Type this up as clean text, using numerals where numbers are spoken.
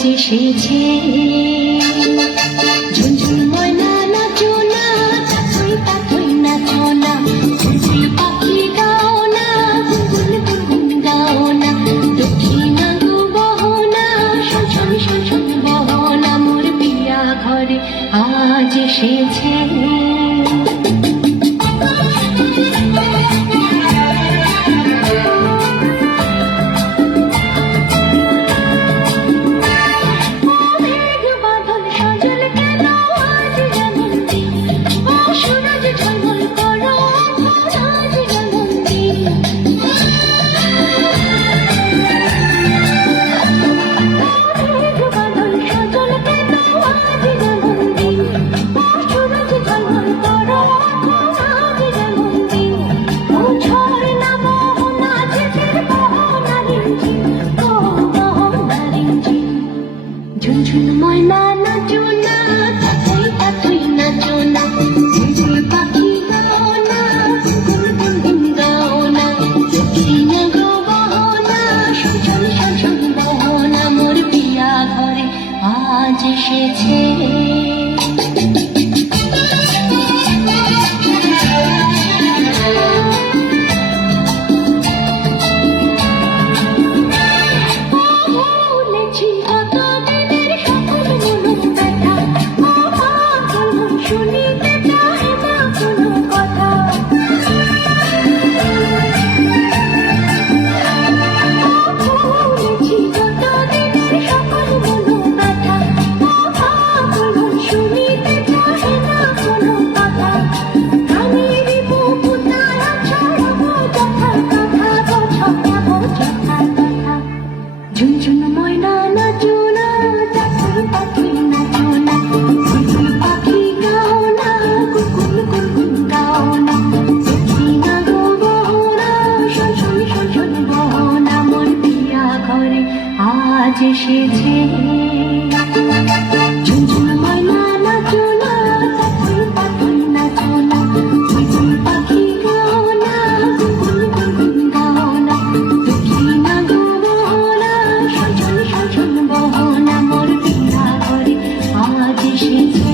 আজ এসেছে। ঝুনঝুন ময়না নাচো না, তাথই তাথই নাচো না, ঝুনঝুন পাখি গাও না, গুনগুন গুনগুন গাও না, দক্ষিণা গো বহো না, শোন শোন শোন বহো না, মোর পিয়া ঘরে আজ এসেছে। ঝুনঝুন ময়না নাচো না, তাথই তাথই নাচো না, ঝুনঝুন পাখি গাও না, গুনগুন গুনগুন গাও না, দক্ষিণা গো বহো না, শোন শোন শোন বহো না, মোর পিয়া ঘরে আজ এসেছে। ঝুনঝুন ময়না নাচো না, তাথই তাথই নাচো না, ঝুনঝুন পাখি গাও না, গুনগুন গুনগুন গাও না, দক্ষিণা গো বহো না, শোন শোন শোন শোন বহো না, মোর পিয়া ঘরে আজ এসেছে। ঝুনঝুন ময়না নাচো না, তাথই তাথই নাচো না, ঝুনঝুন পাখি গাও না, গুনগুন গুনগুন গাও না, দক্ষিণা গো বহো না, শোন শোন শোন বহো না, মোর পিয়া ঘরে আজ এসেছে।